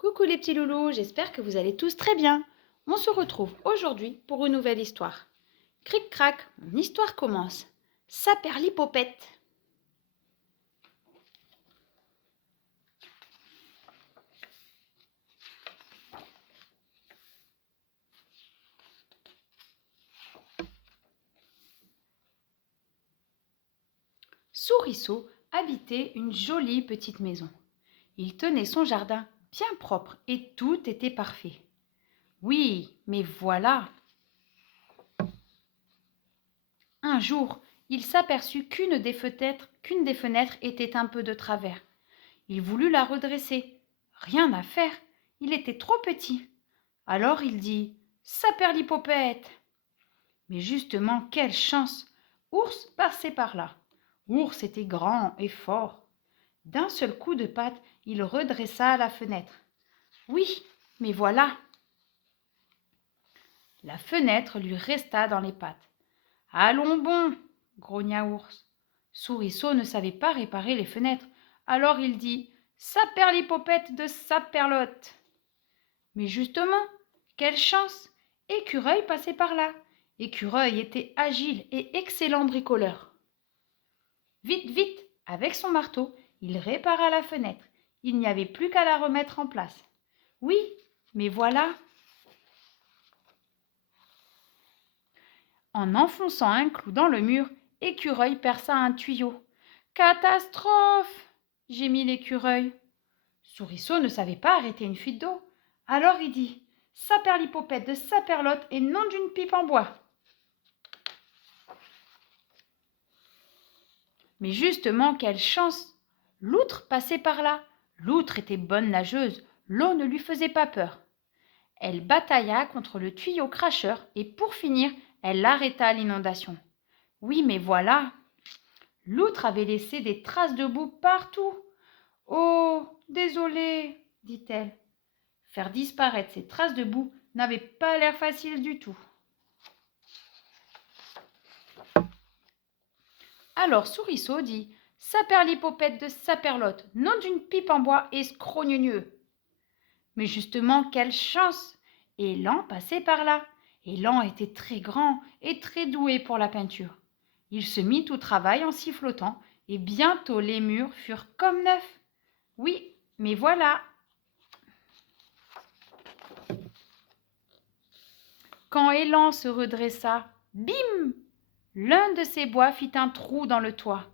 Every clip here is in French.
Coucou les petits loulous, j'espère que vous allez tous très bien. On se retrouve aujourd'hui pour une nouvelle histoire. Cric-crac, mon histoire commence. Saperlipopette. Souriceau habitait une jolie petite maison. Il tenait son jardin bien propre et tout était parfait. Oui, mais voilà. Un jour, il s'aperçut qu'une des fenêtres était un peu de travers. Il voulut la redresser. Rien à faire, il était trop petit. Alors il dit « Saperlipopette !» Mais justement, quelle chance! Ours passait par là. Ours était grand et fort. D'un seul coup de patte, il redressa la fenêtre. Oui, mais voilà! La fenêtre lui resta dans les pattes. Allons bon, grogna Ours. Souriceau ne savait pas réparer les fenêtres, alors il dit Saperlipopette de Saperlotte. Mais justement, quelle chance! Écureuil passait par là. Écureuil était agile et excellent bricoleur. Vite, vite, avec son marteau, il répara la fenêtre. Il n'y avait plus qu'à la remettre en place. Oui, mais voilà. En enfonçant un clou dans le mur, Écureuil perça un tuyau. Catastrophe! Gémit l'écureuil. Souriceau ne savait pas arrêter une fuite d'eau. Alors il dit Saperlipopette de Saperlotte et non d'une pipe en bois. Mais justement, quelle chance! L'outre passait par là. L'outre était bonne nageuse, l'eau ne lui faisait pas peur. Elle batailla contre le tuyau cracheur et pour finir, elle arrêta l'inondation. Oui, mais voilà! L'outre avait laissé des traces de boue partout. Oh, désolée, dit-elle. Faire disparaître ces traces de boue n'avait pas l'air facile du tout. Alors Souriceau dit « Saperlipopette de Saperlotte, nom d'une pipe en bois et scrogneux. » Mais justement, quelle chance! Élan passait par là. Élan était très grand et très doué pour la peinture. Il se mit au travail en sifflotant et bientôt les murs furent comme neufs. Oui, mais voilà! Quand Élan se redressa, bim! L'un de ses bois fit un trou dans le toit.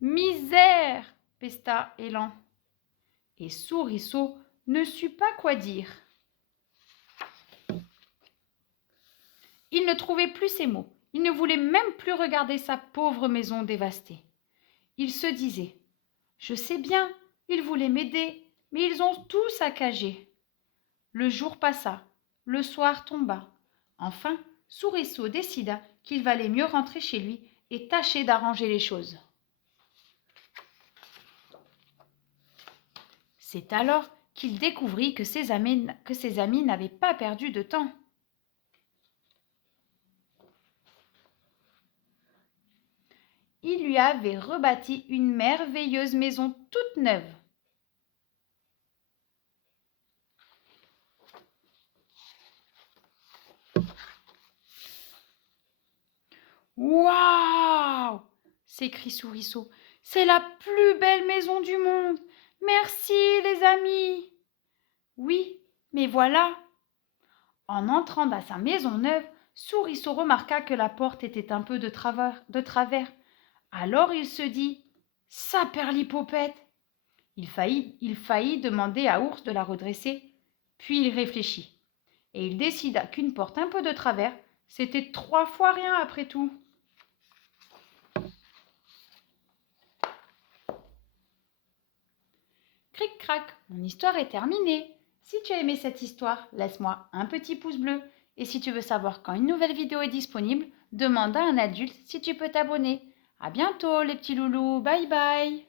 Misère! Pesta Élan. Et Souriceau ne sut pas quoi dire. Il ne trouvait plus ses mots. Il ne voulait même plus regarder sa pauvre maison dévastée. Il se disait « Je sais bien, ils voulaient m'aider, mais ils ont tout saccagé. » Le jour passa, le soir tomba. Enfin, Souriceau décida qu'il valait mieux rentrer chez lui et tâcher d'arranger les choses. C'est alors qu'il découvrit que ses amis n'avaient pas perdu de temps. Il lui avait rebâti une merveilleuse maison toute neuve. Waouh! S'écrie Souriceau. C'est la plus belle maison du monde. Merci les amis. Oui, mais voilà. En entrant dans sa maison neuve, Souriceau remarqua que la porte était un peu de travers. Alors il se dit « Saperlipopette !» Il faillit demander à Ours de la redresser, puis il réfléchit. Et il décida qu'une porte un peu de travers, c'était 3 fois rien après tout. Cric-crac, mon histoire est terminée. Si tu as aimé cette histoire, laisse-moi un petit pouce bleu. Et si tu veux savoir quand une nouvelle vidéo est disponible, demande à un adulte si tu peux t'abonner. À bientôt les petits loulous, bye bye.